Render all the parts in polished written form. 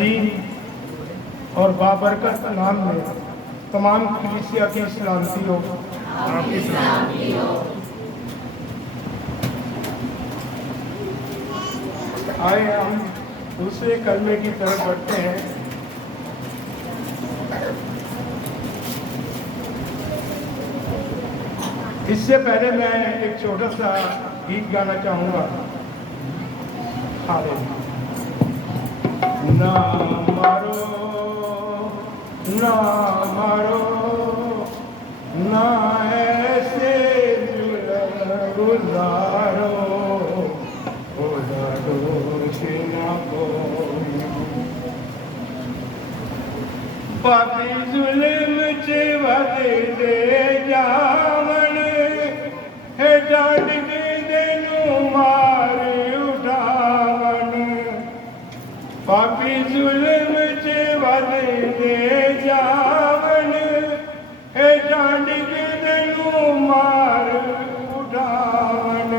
عظیم اور بابرکت نام میں تمام کلیسیا کی سلامتی ہو. آپ کی سلامتی ہو. آئے ہم دوسرے کلمے کی طرف بڑھتے ہیں. اس سے پہلے میں ایک چھوٹا سا گیت گانا چاہوں گا. نہ مارو نہ مارو نہ ایسے گزارو پاپی ظلم چے ودے دے جاون ہے ڈانڈ کے دینو مار اٹھاون. پاپی ظلم چے ودے دے جاون ہے ڈانڈ کے دینو مار اٹھاون.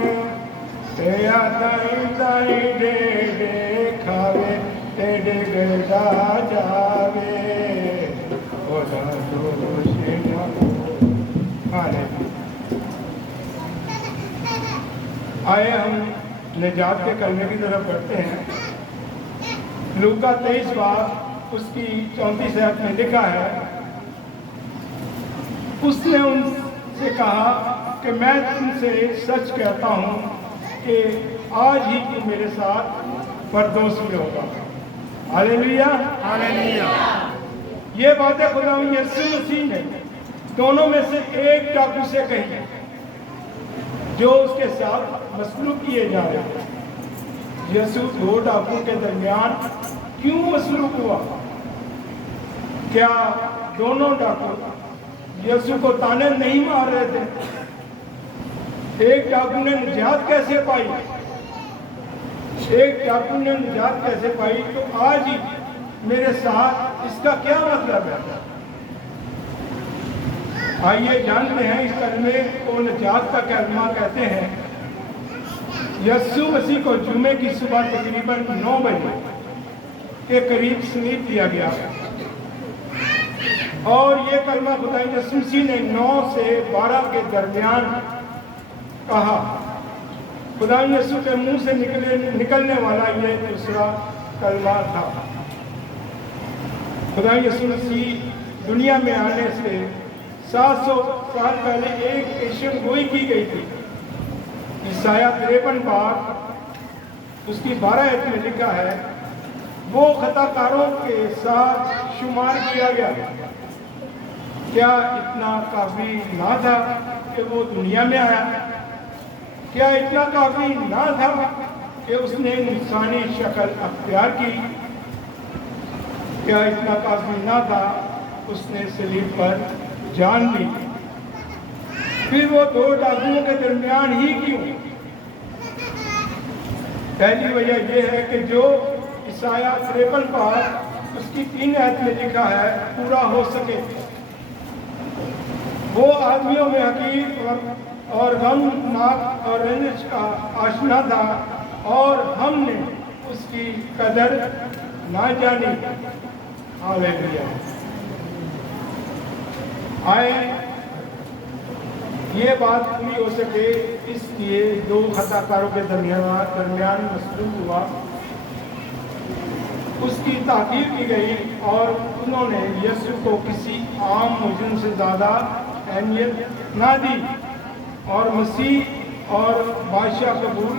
تیا تائیں تائیں دے دے کھاوے تے ڈگدا جاوے. آئے ہم نجات کے کلمے کی طرف بڑھتے ہیں. لوکا 23 باب اس کی 34 آیت میں لکھا ہے, اس نے ان سے کہا کہ میں تم سے سچ کہتا ہوں کہ آج ہی تو میرے ساتھ پردوس میں ہوگا. ہاللیلویا ہاللیلویا. یہ باتیں خدا یسوع مسیح نے دونوں میں سے ایک ڈاکو سے کہی جو اس کے ساتھ مسلوق کیے جا رہے ہیں. یسوع دو ڈاکو کے درمیان کیوں مسلوق ہوا؟ کیا دونوں ڈاکو یسوع کو تانے نہیں مار رہے تھے؟ ایک ڈاکو نے نجات کیسے پائی؟ ایک ڈاکو نے نجات کیسے پائی؟ تو آج ہی میرے ساتھ اس کا کیا مطلب ہے؟ آئیے جانتے ہیں اس کلمے کو نجات کا کلمہ کہتے ہیں. یسوع مسیح کو جمعے کی صبح تقریباً 9 بجے کے قریب سلیب دیا گیا اور یہ کلمہ خدا یسوع مسیح نے 9 سے 12 کے درمیان کہا. خدا یسوع کے منہ سے نکلنے والا یہ دوسرا کلمہ تھا. خدا یسوع مسیح دنیا میں آنے سے 700 سال پہلے ایک پیشن گوئی کی گئی تھی. عیسائیہ 53 باب اس کی 12 آیت میں لکھا ہے, وہ خطا کاروں کے ساتھ شمار کیا گیا. کیا اتنا کافی نہ تھا کہ وہ دنیا میں آیا؟ کیا اتنا کافی نہ تھا کہ اس نے انسانی شکل اختیار کی؟ کیا اتنا کافی نہ تھا اس نے صلیب پر جان دی؟ پھر وہ دو ڈاکوؤں کے درمیان ہی کیوں؟ پہلی وجہ یہ ہے کہ جو عیسائیہ 53 باب اس کی 3 آیت میں لکھا ہے پورا ہو سکے. وہ آدمیوں میں حقیر اور غمناک اور رنج کا آشنا تھا اور ہم نے اس کی قدر نہ جانی. ہاللیلویا. آئے یہ بات پوری ہو سکے اس لیے دو خطا کاروں کے درمیان مسلوق ہوا. اس کی تحقیر کی گئی اور انہوں نے یسوع کو کسی عام مجرم سے زیادہ اہمیت نہ دی اور مسیح اور بادشاہ قبول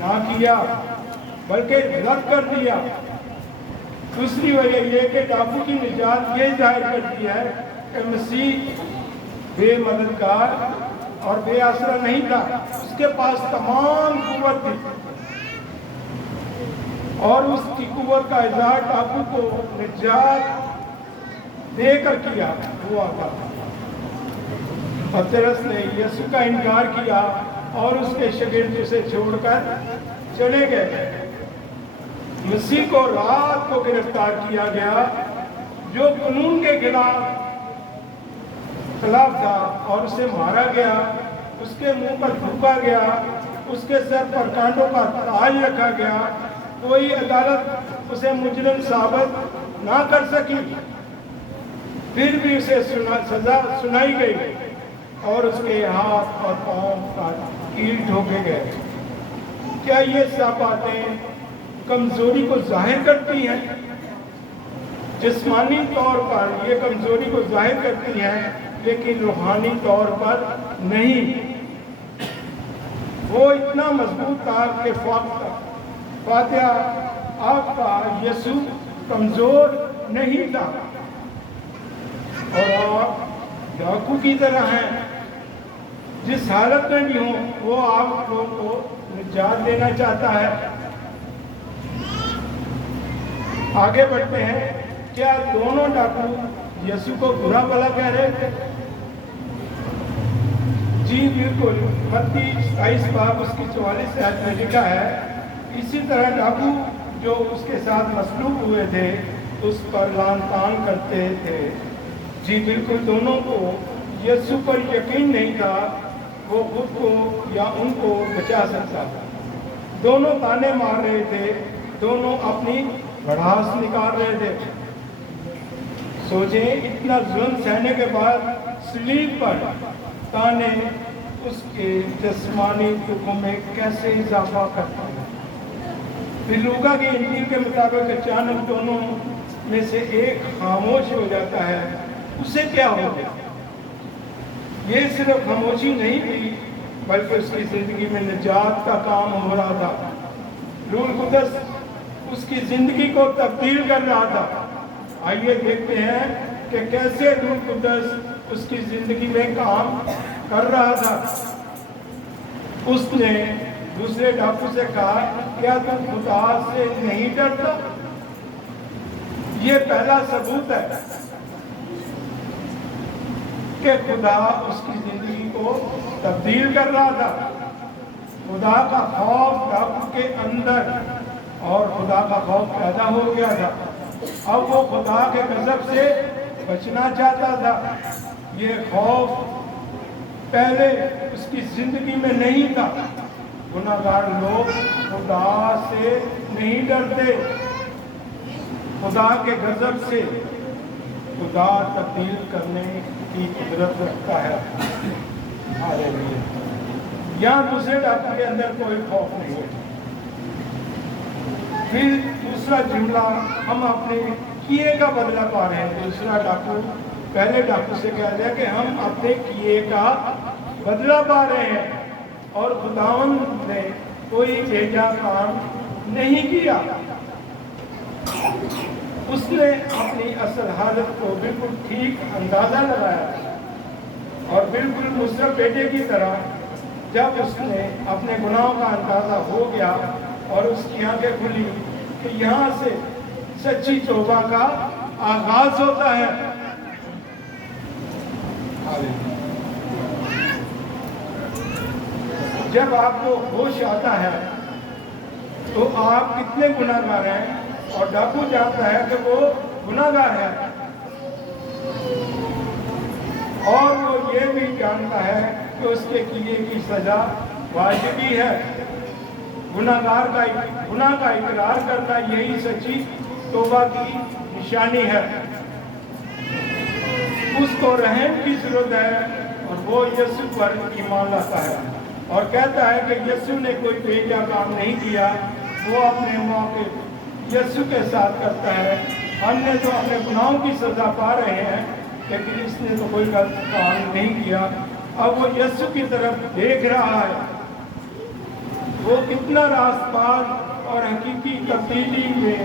نہ کیا بلکہ رد کر دیا. دوسری وجہ یہ کہ ڈاکو کی نجات یہ ظاہر کرتی ہے کہ مسیح بے مددگار اور بے آسرا نہیں تھا. اس کے پاس تمام قوت تھی اور اس کی قوت کا اظہار ڈاکو کو نجات دے کر کیا ہوا تھا. پطرس نے یسوع کا انکار کیا اور اس کے شاگرد اسے چھوڑ کر چلے گئے. مسیح کو رات کو گرفتار کیا گیا جو قانون کے خلاف تھا اور اسے مارا گیا. اس کے منہ پر تھوکا گیا, اس کے سر پر کانٹوں کا تاج رکھا گیا कोई अदालत उसे मुजरिम साबित ना कर सकी, फिर भी उसे सजा सुनाई गई और उसके हाथ और पांव का कील ठोके गए। क्या ये सब बातें कमजोरी को जाहिर करती हैं? जिस्मानी तौर पर ये कमजोरी को जाहिर करती हैं, लेकिन रूहानी तौर पर नहीं। वो इतना मजबूत था कि फातिहा आपका यसु कमजोर नहीं था, और आप डाकू की तरह हैं। जिस हालत में भी हो वो आप लोगों को निजात देना चाहता है। आगे बढ़ते हैं। क्या दोनों डाकू यसु को बुरा भला कह रहे थे? जी बिल्कुल। मत्ती 27 बाब उसकी 44 से में लिखा है, इसी तरह डाकू जो उसके साथ मसलूब हुए थे उस पर लान तान करते थे। जी बिल्कुल, दोनों को यसु पर यकीन नहीं था वो खुद को या उनको बचा सकता था। दोनों ताने मार रहे थे, दोनों अपनी भड़ास निकाल रहे थे। सोचें, इतना जुल्म सहने के बाद सलीब पर ताने उसके जिस्मानी दुखों में कैसे इजाफा करता है। फिर लूका की इंजील के मुताबिक अचानक दोनों में से एक खामोश हो जाता है। उसे क्या हो गया? ये सिर्फ खामोशी नहीं थी, बल्कि उसकी जिंदगी में निजात का काम हो रहा था। रूह कुदस उसकी जिंदगी को तब्दील कर रहा था। आइए देखते हैं कि कैसे रूह कुदस उसकी जिंदगी में काम कर रहा था। उसने दूसरे डाकू से कहा, क्या तुम खुदा से नहीं डरता? ये पहला सबूत है कि खुदा उसकी जिंदगी को तब्दील कर रहा था। खुदा का खौफ डाकू के अंदर और खुदा का खौफ पैदा हो गया था। अब वो खुदा के गज़ब से बचना चाहता था। ये खौफ पहले उसकी जिंदगी में नहीं था। गुनाहगार लोग खुदा से नहीं डरते। खुदा के गज़ब से खुदा तब्दील करने की कुदरत रखता है। हालेलुया। यहाँ दूसरे डाकू के अंदर कोई खौफ नहीं है। फिर दूसरा जुमला, हम अपने किए का बदला पा रहे हैं। दूसरा डाकू पहले डाकू से कह दिया कि हम अपने किए का बदला पा रहे हैं, और खुदावंद ने कोई बेजा काम नहीं किया। उसने अपनी असल हालत को बिल्कुल ठीक अंदाजा लगाया, और बिल्कुल मुसरफ बेटे की तरह जब उसने अपने गुनाहों का अंदाजा हो गया और उसकी आंखें खुली, तो यहाँ से सच्ची तौबा का आगाज होता है। जब आपको होश आता है तो आप कितने गुनाहगार हैं, और डाकू जानता है कि वो गुनाहगार है, और वो ये भी जानता है कि उसके किए की सजा वाजिबी है। गुनाह का इकरार करना यही सच्ची तौबा की निशानी है। उसको रहम की जरूरत है, और वो यीशु पर ईमान लाता है और कहता है कि यीशु ने कोई बेजा काम नहीं किया। वो अपने मौके यीशु के साथ करता है। हमने तो अपने गुनाहों की सजा पा रहे हैं, लेकिन इसने तो कोई गलत काम नहीं किया। अब वो यीशु की तरफ देख रहा है। वो कितना रास्तबाज और हकीकी तब्दीली में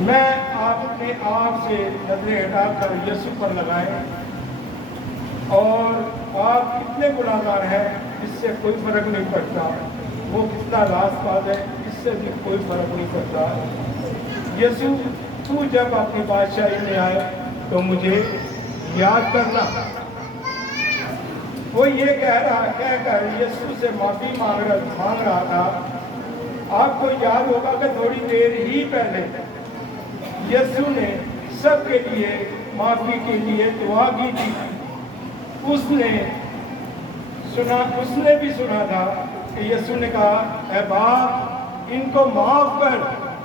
मैं अपने आप से नजरें हटाकर यीशु पर लगाएं, और आप कितने गुनाहगार हैं इससे कोई फर्क नहीं पड़ता। वो कितना रास्तबाज है इससे भी कोई फर्क नहीं पड़ता। यीशु, तू जब अपनी बादशाही में आए तो मुझे याद करना। वो ये कहकर यीशु से माफी मांग रहा था। आपको याद होगा कि थोड़ी देर ही पहले यीशु ने सबके लिए माफी के लिए दुआ की थी। उसने भी सुना था कि यीशु ने कहा, ऐ बाप, इनको माफ कर,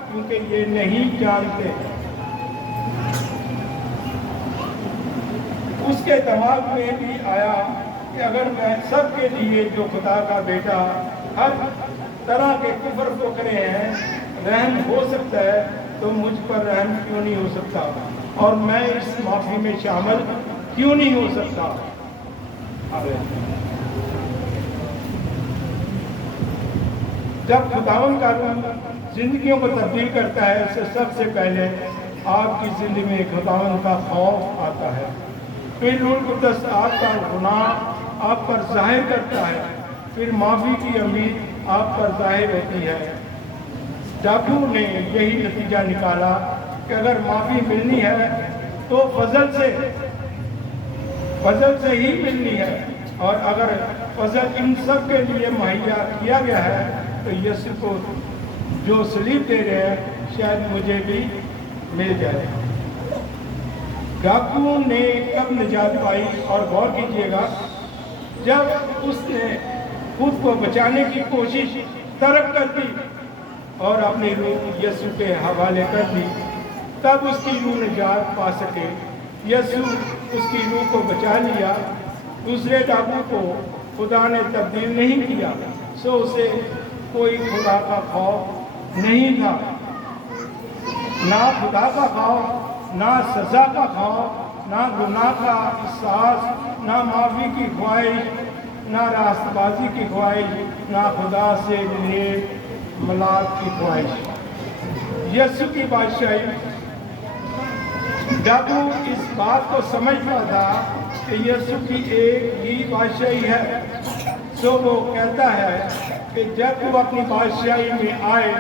क्योंकि ये नहीं जानते। उसके दिमाग में भी आया कि अगर मैं सबके लिए जो खुदा का बेटा हर तरह के कुफर को करे हैं रहम हो सकता है, तो मुझ पर रहम क्यों नहीं हो सकता, और मैं इस माफी में शामिल क्यों नहीं हो सकता। जब खुदावन का रूह जिंदगियों को तब्दील करता है, उससे सबसे पहले आपकी जिंदगी में खुदावन का खौफ आता है। फिर रूह कुद्दस आपका गुनाह आप पर जाहिर करता है, फिर माफ़ी की उम्मीद आप पर जाहिर होती है। डाकू ने यही नतीजा निकाला कि अगर माफ़ी मिलनी है तो फजल से ही मिलनी है, और अगर फजल इन सब के लिए मुहैया किया गया है तो यीशु को जो सलीब दे रहे हैं शायद मुझे भी मिल जाए। डाकू ने कब निजात पाई, और गौर कीजिएगा, जब उसने खुद को बचाने की कोशिश तर्क कर दी और अपनी रूह यीशु के हवाले कर दी, तब उसकी रूह निजात पा सके। यीशु उसकी रूह को बचा लिया। दूसरे डाकू को खुदा ने तब्दील नहीं किया, सो उसे कोई खुदा का खौफ नहीं था, ना खुदा का खौफ, ना सज़ा का खौफ, ना गुनाह का एहसास, ना माफ़ी की ख्वाहिश, ना रास्तबाजी की ख्वाहिश, ना खुदा से नेक मलाक की ख्वाहिश। यीशु की बादशाही, डाकू इस बात को समझता था कि यीशु की एक ही बादशाही है, सो वो कहता है कि जब वो अपनी बादशाही में आए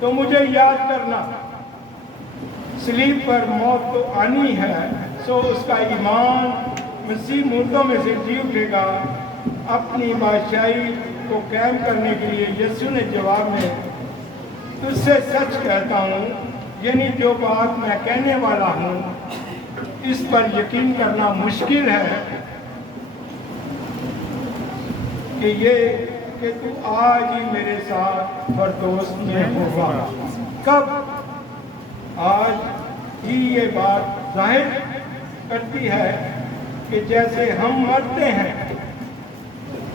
तो मुझे याद करना। सलीब पर मौत तो आनी है, सो उसका ईमान मसीह मुर्दों में से जी उठेगा। अपनी बादशाही को कायम करने के लिए यीशु ने जवाब में, तुझसे सच कहता हूँ, यानी जो बात मैं कहने वाला हूँ इस पर यकीन करना मुश्किल है कि तू आज ही मेरे साथ फरदौस में होगा। कब? आज ही ये बात जाहिर करती है कि जैसे हम मरते हैं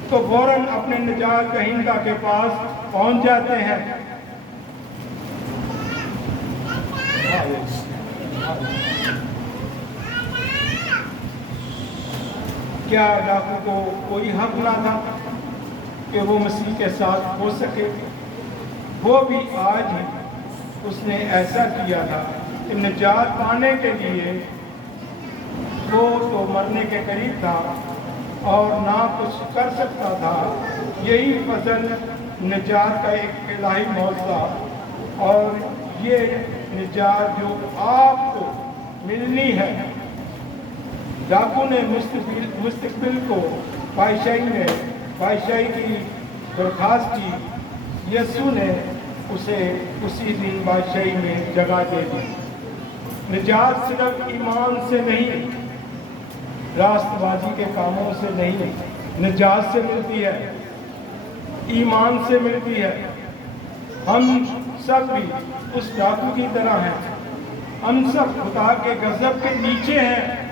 तो फौरन अपने निजात दहिंदा के पास पहुंच जाते हैं। क्या डाकू को कोई हक ना था कि वो मसीह के साथ हो सके? वो भी आज ही उसने ऐसा किया था कि निजात पाने के लिए वो तो मरने के करीब था और ना कुछ कर सकता था। यही फजल निजात का एक इलाही मौज़ा, और ये निजात जो आपको मिलनी है। डाकू ने मुस्तकबिल को बादशाही की दरख्वास्त की। यीशु ने उसे उसी दिन बादशाही में जगह दे दी। निजात सिर्फ ईमान से नहीं, रास्तबाजी के कामों से नहीं, निजात से मिलती है, ईमान से मिलती है। हम सब भी उस डाकू की तरह हैं। हम सब खुदा के गज़ब के नीचे हैं।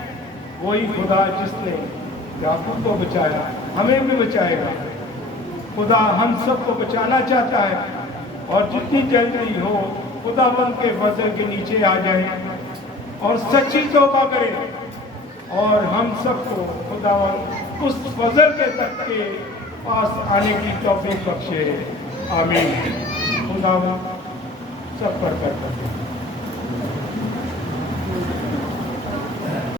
वही खुदा जिसने डाकू को बचाया हमें भी बचाएगा। खुदा हम सब को बचाना चाहता है, और जितनी जल्दी हो खुदावंद के फजल के नीचे आ जाए और सच्ची तौबा करें, और हम सबको खुदावंद उस फजल के तक के पास आने की तौफीक बख्शे। आमीन। खुदावंद सब पर करता है।